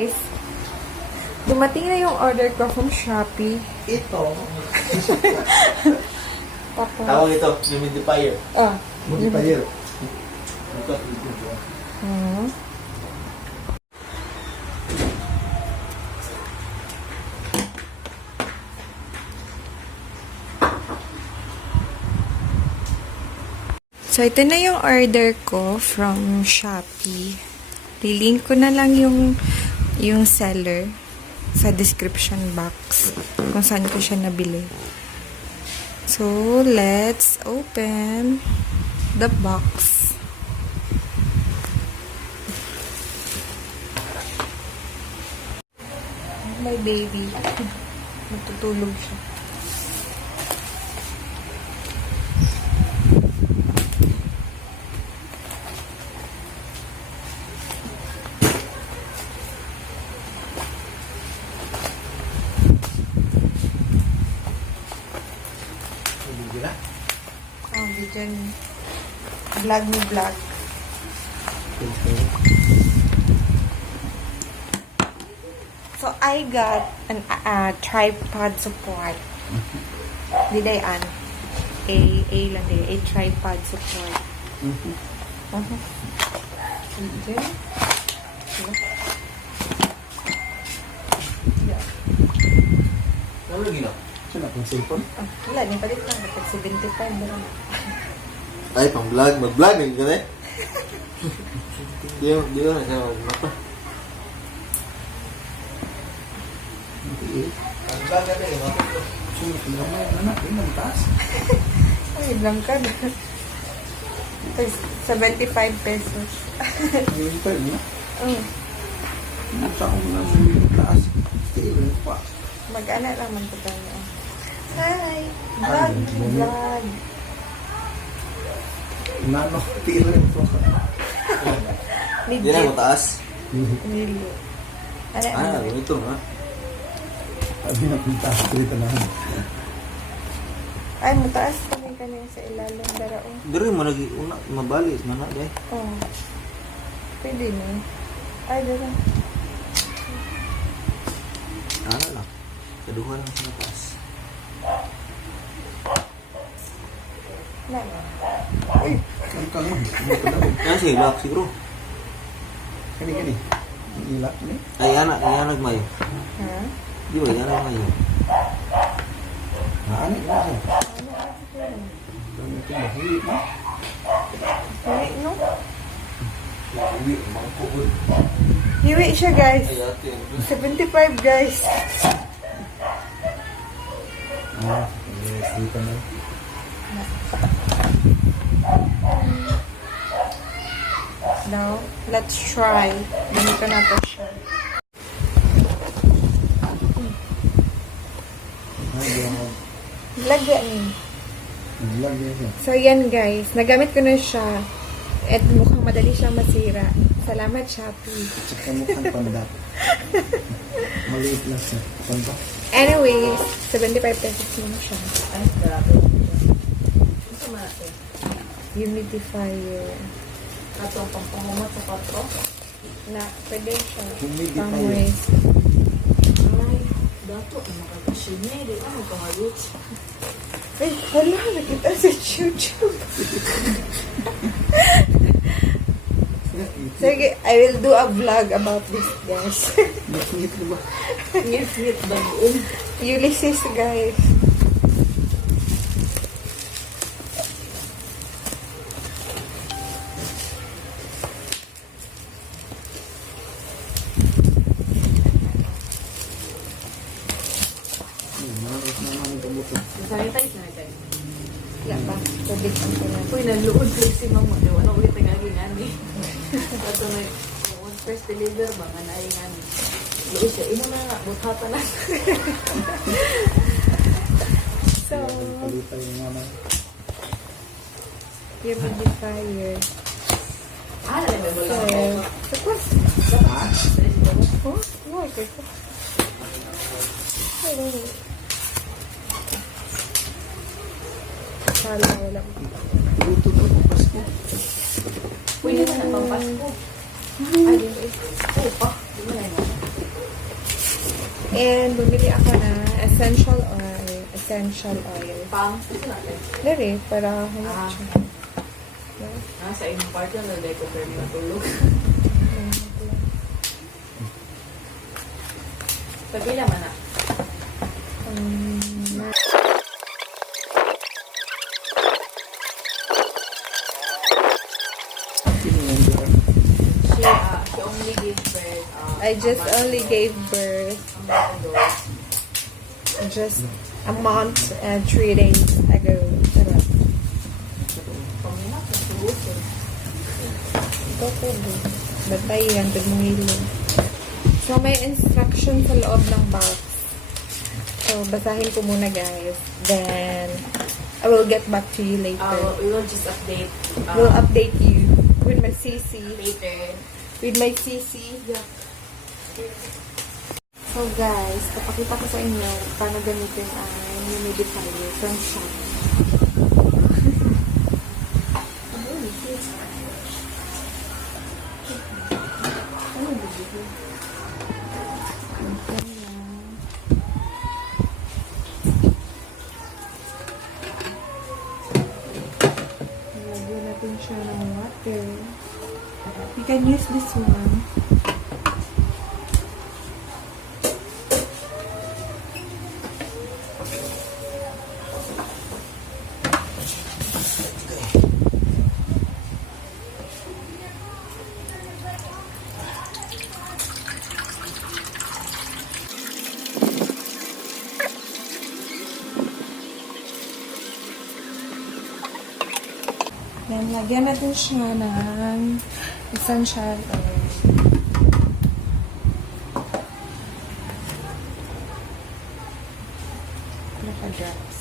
Guys, dumating na yung order ko from Shopee. Ito. Tapos, Tawag ito, humidifier. Humidifier. Ito. So, ito na yung order ko from Shopee. Lilink ko na lang yung seller sa description box kung saan ko siya nabili. So, let's open the box. My baby. Matutulog siya. Dyan, vlog ni vlog. So, I got an tripod support. Did I an? A lang din. A tripod support. Dyan. Ano lagi na? Saan akong cellphone? Wala, ni palit lang. Kapag 75 na lang. Ay, pang-vlog. Mag-vlog din ka na eh. Di ko na siya mag-vlog. Pang-vlog ka na eh. Anak, yun ang taas. Ay, lang ka na. 75 pesos. Yun pa yun, no? Oo. Ang taas. Stable pa. Mag-ana lang man ito tayo. Hi! Vlog! Nano, tira ito. Hindi na mataas. Nilo. Ito ha. Sabi na kung taas, dito na. Ay, mataas kami kanina sa ilalim daraon. Dari mo lagi una, mabali. Mana deh? Oo. Pwede na. Ay, dara. Lang. Kedua lang sa mataas. Na. Ay, kang mo. Yan silak siguro. Kani. Ilak ni. Ay anak mayo. Ha? Di ba anak mayo? Ano ba siya? Ito bahay na. Hiwi, no? Hiwi, mangkukul. Hiwi siya, guys. 75, guys. Yes, dito na. Now, let's try. Ganito na to siya. Lagyan niya. So, yan guys. Nagamit ko na siya. At mukhang madali siyang masira. Salamat, Shopee. Tsaka mukhang pandat. Maliit lang siya. Panda. Anyways, 75 pesos naman siya. Ay, grabe. Ito natin. Humidifier. Atong pampangumot sa 4. Na, pwede siya. Humidifier. Pang-moist. Ay, dato. Makakasinye. Di ba magkamalit? Ay, hala, nakita sa YouTube. Sige, I will do a vlog about this, guys. Ngit ba? Ngit-ngit bagoong. Ulysses, guys. Sanitize na tayo. Yan ba? Tubig ang pala. Uy, naluod kayo si mama. Di wala ulit ang aging-ani. Ito na yung first deliver ba? Nga naing-ani. Luod siya. Ino na nga. Buthata na. So, humidifier. Alam mo So, lang. tapos, oh, no, okay. Kala wala. Luto na po Pasko. Pwede na pang Pasko. Ay, di ba? Oo pa. And bumili ako na essential oil. Essential oil. Pang, ito natin. Dari, para humot siya. Sa inyong part yun, nalay ko pero matulog. Pagila man na. She only gave birth. I just only gave birth just a month and 3 days ago. Ito po. Batay yan, tigmilo. So, may instruction sa loob ng box. So, basahin ko muna, guys. Then, I will get back to you later. We will just update. We'll update you with my CC. Later. With my CC. Yeah. So, guys, papakita ko sa inyo paano gamitin ang humidifier from Shopee. Lagyan natin siya ng water. You can use this one. Yan, lagyan natin siya ng essential oil. Naka-drops.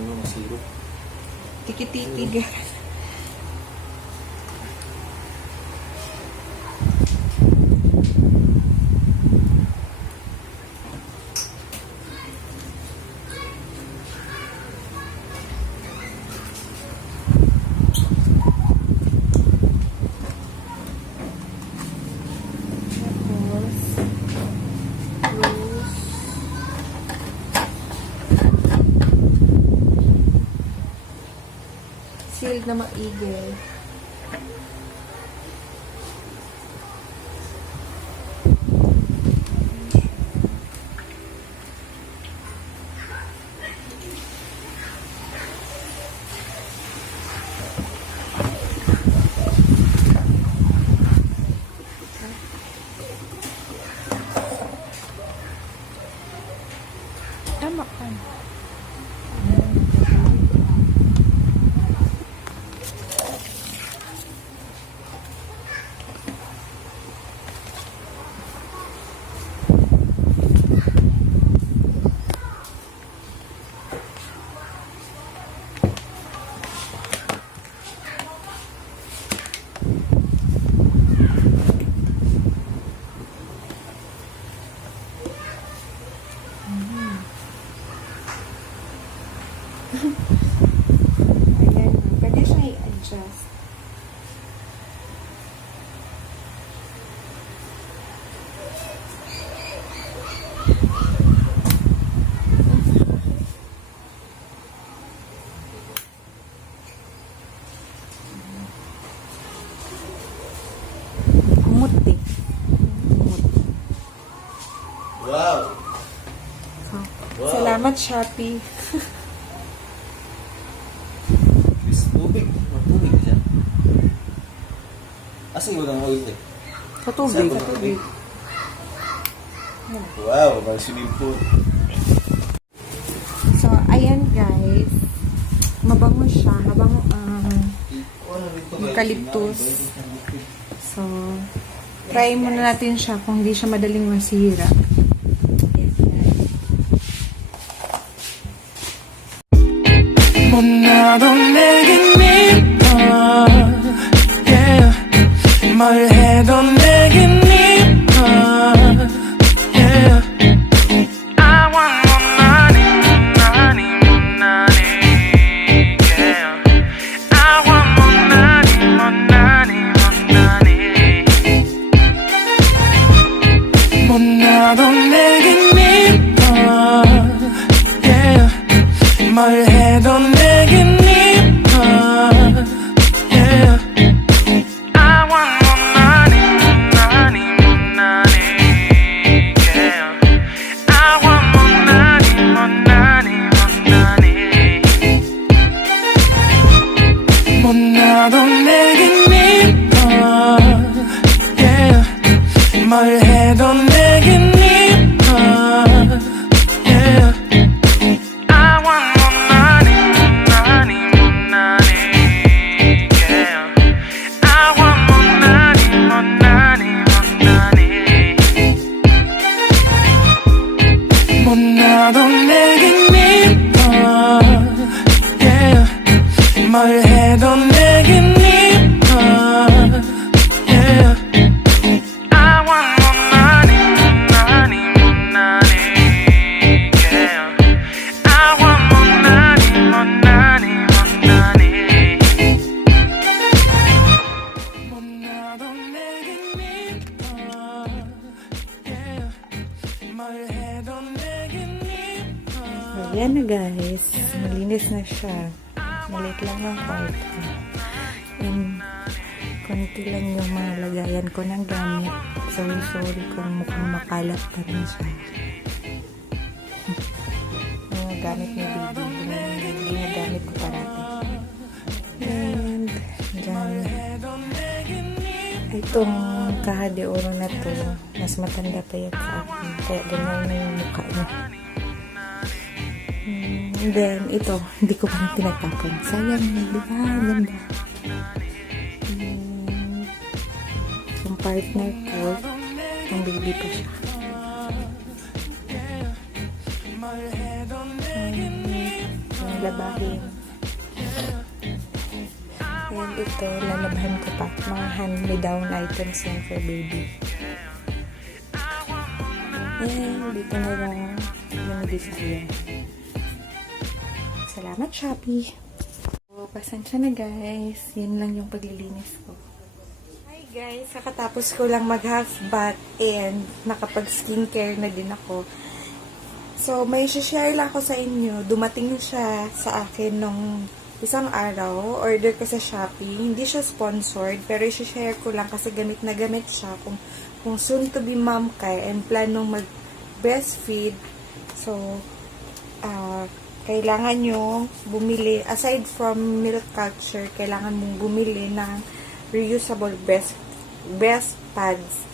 Ano masiro? Tiki-tiki, guys. Sealed na maigil. Tama ka. Ayan, pwede siyang i-adjust. Humot eh. Humot. Wow! So, salamat, Shopee. Tubig. Tubig dyan. Asan yung ang oil eh? Sa tubig. Sa tubig. Wow, mga swimming pool. So, ayan guys. Mabango siya. Mabango ang eucalyptus. So, try muna natin siya kung hindi siya madaling masira. 나도 내게 믿어 yeah. 뭘 해도 내게 믿어 yeah. I want more money, money, more money yeah. I want more money, 말해도 내겐 네맘 yeah. I want more money, money, more money yeah. I want more money, more money, more money 못나도 내겐 네맘 yeah. 말해도 내겐 네맘 yeah. I want more money, money, more money yeah. I want more money, more money, more money 못나도 내겐 네맘 yeah. 말해도 내겐 네맘 yeah. I want more money, money, more money yeah. I want more money, more money, more money 못나도 내겐 네맘 yeah. 말해도 내겐 네맘 Ayan na guys. Malinis na siya. Malit lang ang kwarto. And konti lang yung mga lagayan ko ng gamit. Sorry kung mukhang makalat pa rin siya. Mga gamit ni baby. Yung ginagamit ko parati. And dyan. Itong kahade oro na to, mas matanda pa yan sa akin. Kaya ganyan na yung mukha niya. And then, ito, hindi ko pa tinatapon. Sayang na, di ba? Ganda. Yung partner ko, yung baby pa siya. Yung labahin. And ito, lalabahan ko pa. Mga hand-me-down items yan for baby. And dito na lang yung display. Salamat, Shopee. So, pasensya na guys. Yan lang yung paglilinis ko. Hi guys, kakatapos ko lang mag-half bath and nakapag-skincare na din ako. So, may share lang ako sa inyo. Dumating siya sa akin nung isang araw. Order ko sa Shopee. Hindi siya sponsored, pero i-share ko lang kasi gamit na gamit siya. Kung soon to be mom ka and planong mag-breastfeed. So, kailangan nyo bumili, aside from milk culture, kailangan mong bumili ng reusable breast pads.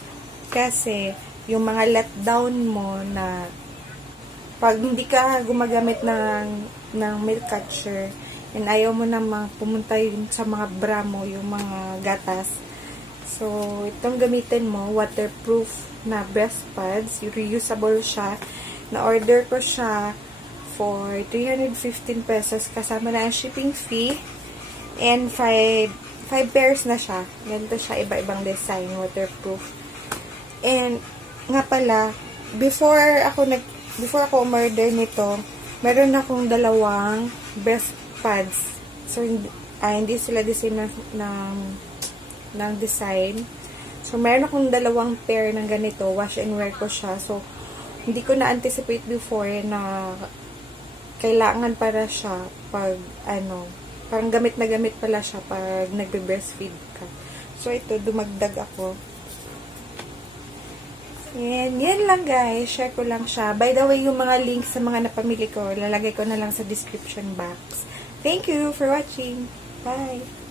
Kasi, yung mga letdown mo na pag hindi ka gumagamit ng milk culture and ayaw mo namang pumunta yun sa mga bra mo, yung mga gatas. So, itong gamitin mo, waterproof na breast pads, reusable siya. Na-order ko siya for 315 pesos kasama na ang shipping fee and 5 pairs na siya. Ganito siya, iba-ibang design, waterproof. And nga pala, before ako umorder nito, meron akong dalawang breast pads. So hindi sila design ng design. So meron akong dalawang pair ng ganito, wash and wear ko siya. So hindi ko na anticipate before na kailangan para siya pag parang gamit na gamit pala siya pag nagbe-breastfeed ka. So ito, dumagdag ako. And yan lang guys, share ko lang siya. By the way, yung mga links sa mga napamili ko, lalagay ko na lang sa description box. Thank you for watching. Bye!